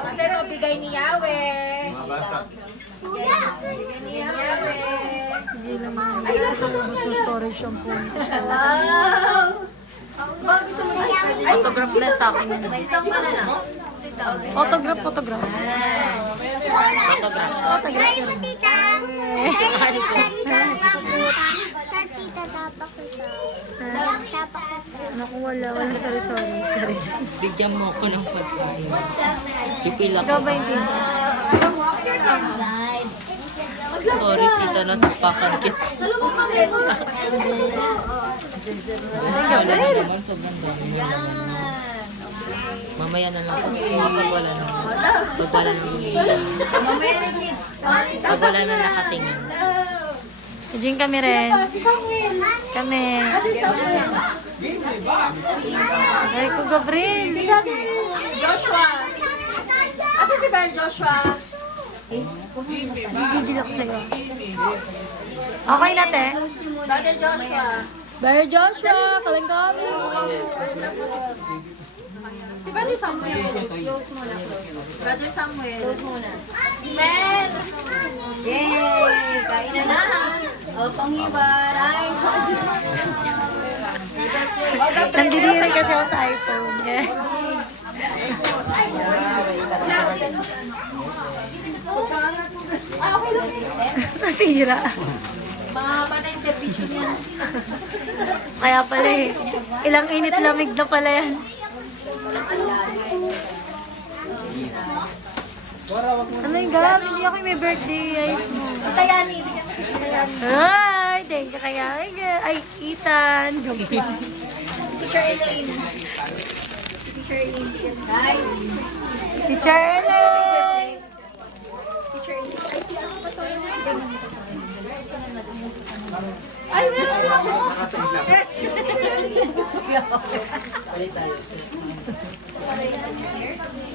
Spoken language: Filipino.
Kasi ito, bigay ni Yahweh. Bigay ni Yahweh. Hindi naman. Tapos na storage yung phone. Wow! Photograph na sa akin yun. Sitang pala na. Photograph. Photograph. Ay, tita! Ay, tita, sa tita tapak ito. Tapak ito. Naku, walang sorry. Bigyan mo ko ng pagkain. Pipila Ikaw ko. ba yung tita? Sorry, tita, natapakan kita. Wala na naman, sobrang dami na naman. Mamaya na lang pag wala na. Pag wala na. Mamaya na, kids. Pag wala na nakatingin. Eugene, kami rin. Kami. Ay, ko Gabriel. Joshua. Asa si Bar Joshua? Gigigil ako sa'yo. Okay na, te. Brother Joshua. Bear Joshua, kalengkami. Si Brother Samuel. Brother Samuel. Mel! Yay! Kain na lang. O, panghiba. Nice. Nandidiri kasi ako sa iPhone. Yeah. Ah, okay lang. Nasira. Mahaba na yung servisyo niya. Kaya pala eh. Ilang init lamig na pala yan. Ano yung gab? Hindi ako may birthday. Ayos mo. Tayani. Bigyan mo si Tayani. Ay, thank you kaya. Ay, Ethan. Joke lang. Teacher Elaine. Teacher Elaine. Guys. Teacher Ellen. Teacher Elaine. Ay, si ano ba to? Ay, meron din ako. Balik tayo.